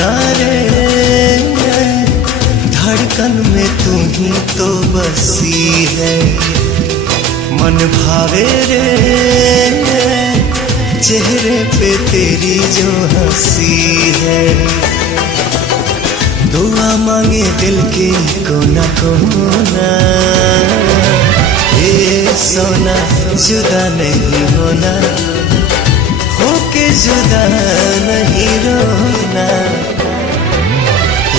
सोना रे, धड़कन में तू ही तो बसी है। मन भावे रे, चेहरे पे तेरी जो हंसी है। दुआ मांगे दिल के कोना कोना, ए सोना जुदा नहीं होना, होके जुदा नहीं रोना।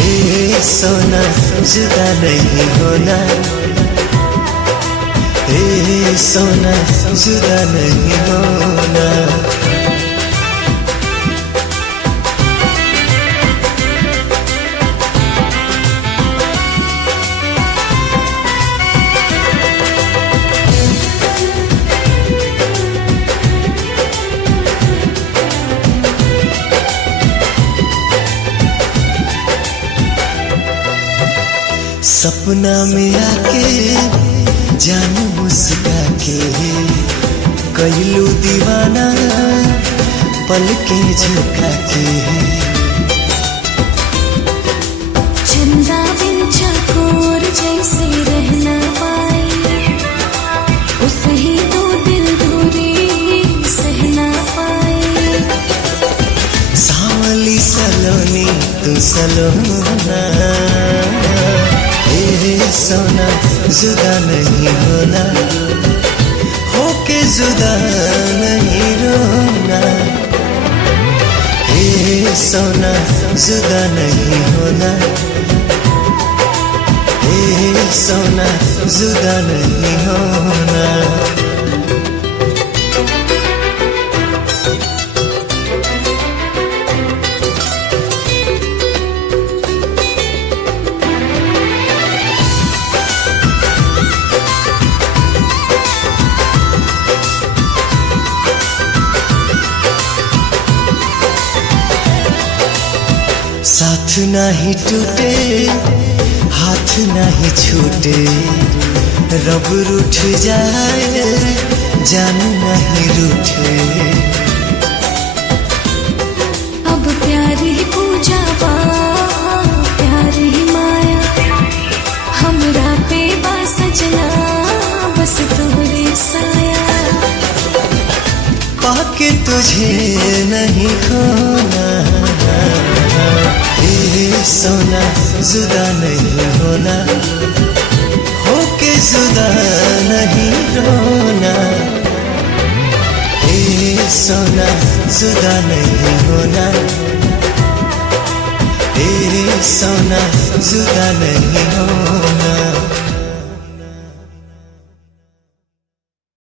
ए सोना जुदा नहीं होना, ए सोना जुदा नहीं होना। सपना में आके जान मुस्का के कहलू दीवाना, पलके झुका के। चंदा बिन चकोर जैसे रहना पाए, उसे ही तो दिल दूरी सहना पाए। सांवली सलोनी तू सलोना, सोना जुदा नहीं होना, होके जुदा नहीं रोना। ए सोना जुदा नहीं होना, ए सोना जुदा नहीं होना। साथ नहीं टूटे, हाथ नहीं छूटे, रब रूठ जाए जान नहीं रूठे। अब प्यार ही पूजा बा, प्यार ही माया, हमरा पे बा सजना बस तोरे साया। पाके तुझे नहीं खोना, ए सोना जुदा नहीं होना, होके जुदा नहीं रोना। ए सोना जुदा नहीं होना, ए सोना जुदा नहीं होना।